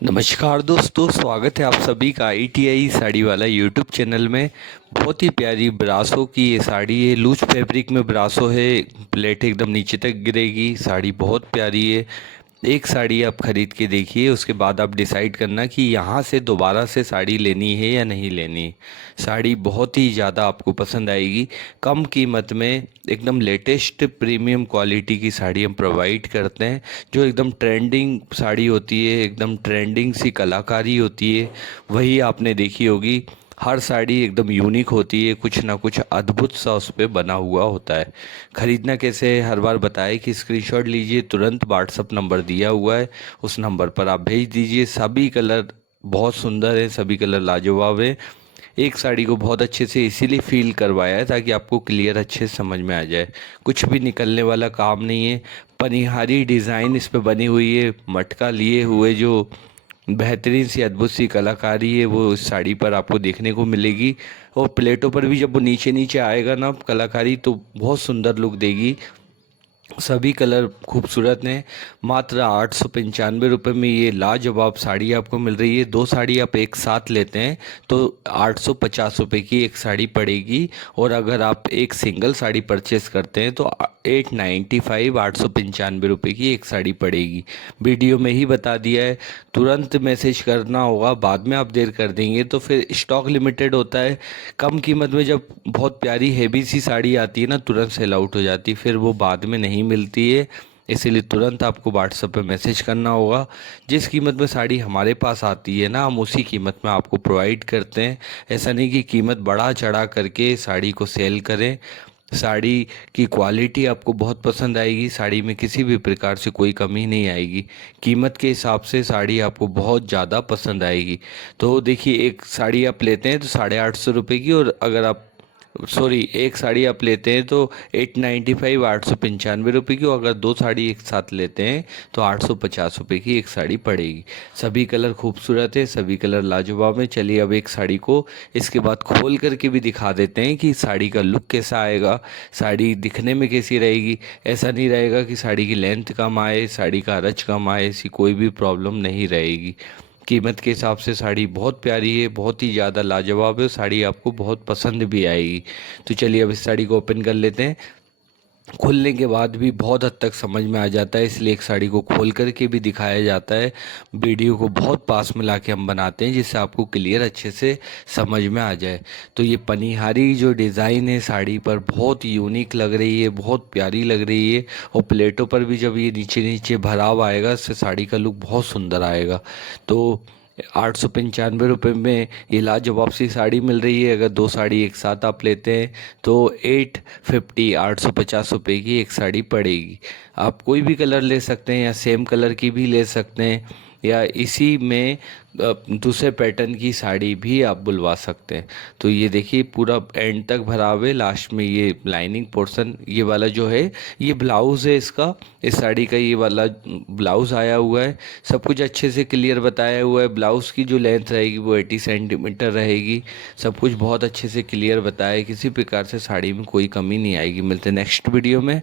नमस्कार दोस्तों, स्वागत है आप सभी का ITI साड़ी वाला यूट्यूब चैनल में। बहुत ही प्यारी ब्रासो की ये साड़ी है, लूज फैब्रिक में ब्रासो है। प्लेट एकदम नीचे तक गिरेगी। साड़ी बहुत प्यारी है। एक साड़ी आप खरीद के देखिए, उसके बाद आप डिसाइड करना कि यहाँ से दोबारा से साड़ी लेनी है या नहीं लेनी। साड़ी बहुत ही ज़्यादा आपको पसंद आएगी। कम कीमत में एकदम लेटेस्ट प्रीमियम क्वालिटी की साड़ी हम प्रोवाइड करते हैं। जो एकदम ट्रेंडिंग साड़ी होती है, एकदम ट्रेंडिंग सी कलाकारी होती है, वही आपने देखी होगी। हर साड़ी एकदम यूनिक होती है, कुछ ना कुछ अद्भुत सा उस पे बना हुआ होता है। खरीदना कैसे है हर बार बताए कि स्क्रीनशॉट लीजिए, तुरंत व्हाट्सअप नंबर दिया हुआ है, उस नंबर पर आप भेज दीजिए। सभी कलर बहुत सुंदर है, सभी कलर लाजवाब है। एक साड़ी को बहुत अच्छे से इसीलिए फील करवाया है ताकि आपको क्लियर अच्छे से समझ में आ जाए। कुछ भी निकलने वाला काम नहीं है। पनिहारी डिज़ाइन इस पे बनी हुई है, मटका लिए हुए जो बेहतरीन सी अद्भुत सी कलाकारी है वो इस साड़ी पर आपको देखने को मिलेगी। और प्लेटों पर भी जब वो नीचे नीचे आएगा ना कलाकारी, तो बहुत सुंदर लुक देगी। सभी कलर खूबसूरत हैं। मात्र 895 रुपये में ये लाजवाब साड़ी आपको मिल रही है। दो साड़ी आप एक साथ लेते हैं तो 850 रुपये की एक साड़ी पड़ेगी। और अगर आप एक सिंगल साड़ी परचेस करते हैं तो 895 895 रुपये की एक साड़ी पड़ेगी। वीडियो में ही बता दिया है। तुरंत मैसेज करना होगा, बाद में आप देर कर देंगे तो फिर स्टॉक लिमिटेड होता है। कम कीमत में जब बहुत प्यारी हैवी सी साड़ी आती है ना, तुरंत सेल आउट हो जाती है, फिर वो बाद में नहीं मिलती है। इसीलिए तुरंत आपको व्हाट्सएप पे मैसेज करना होगा। जिस कीमत में साड़ी हमारे पास आती है ना, हम उसी कीमत में आपको प्रोवाइड करते हैं। ऐसा नहीं कि कीमत बढ़ा चढ़ा करके साड़ी को सेल करें। साड़ी की क्वालिटी आपको बहुत पसंद आएगी। साड़ी में किसी भी प्रकार से कोई कमी नहीं आएगी। कीमत के हिसाब से साड़ी आपको बहुत ज़्यादा पसंद आएगी। तो देखिए, एक साड़ी आप लेते हैं तो 850 रुपये की, और अगर आप सॉरी एक साड़ी आप लेते हैं तो 895 895 रुपये की, और अगर दो साड़ी एक साथ लेते हैं तो 850 रुपये की एक साड़ी पड़ेगी। सभी कलर खूबसूरत है, सभी कलर लाजवाब है। चलिए अब एक साड़ी को इसके बाद खोल करके भी दिखा देते हैं कि साड़ी का लुक कैसा आएगा, साड़ी दिखने में कैसी रहेगी। ऐसा नहीं रहेगा कि साड़ी की लेंथ कम आए, साड़ी का रच कम आए, ऐसी कोई भी प्रॉब्लम नहीं रहेगी। कीमत के हिसाब से साड़ी बहुत प्यारी है, बहुत ही ज़्यादा लाजवाब है। साड़ी आपको बहुत पसंद भी आएगी। तो चलिए अब इस साड़ी को ओपन कर लेते हैं। खुलने के बाद भी बहुत हद तक समझ में आ जाता है, इसलिए एक साड़ी को खोल करके भी दिखाया जाता है। वीडियो को बहुत पास में लाके हम बनाते हैं जिससे आपको क्लियर अच्छे से समझ में आ जाए। तो ये पनिहारी जो डिज़ाइन है साड़ी पर बहुत यूनिक लग रही है, बहुत प्यारी लग रही है। और प्लेटों पर भी जब ये नीचे नीचे भराव आएगा, इससे साड़ी का लुक बहुत सुंदर आएगा। तो 895 रुपये में ये लाजवाब सी साड़ी मिल रही है। अगर दो साड़ी एक साथ आप लेते हैं तो 850 की एक साड़ी पड़ेगी। आप कोई भी कलर ले सकते हैं या सेम कलर की भी ले सकते हैं, या इसी में दूसरे पैटर्न की साड़ी भी आप बुलवा सकते हैं। तो ये देखिए पूरा एंड तक भरा हुआ है। लास्ट में ये लाइनिंग पोर्शन ये वाला जो है, ये ब्लाउज़ है इसका। इस साड़ी का ये वाला ब्लाउज़ आया हुआ है। सब कुछ अच्छे से क्लियर बताया हुआ है। ब्लाउज़ की जो लेंथ रहेगी वो 80 सेंटीमीटर रहेगी। सब कुछ बहुत अच्छे से क्लियर बताया है। किसी प्रकार से साड़ी में कोई कमी नहीं आएगी। मिलते हैं नेक्स्ट वीडियो में।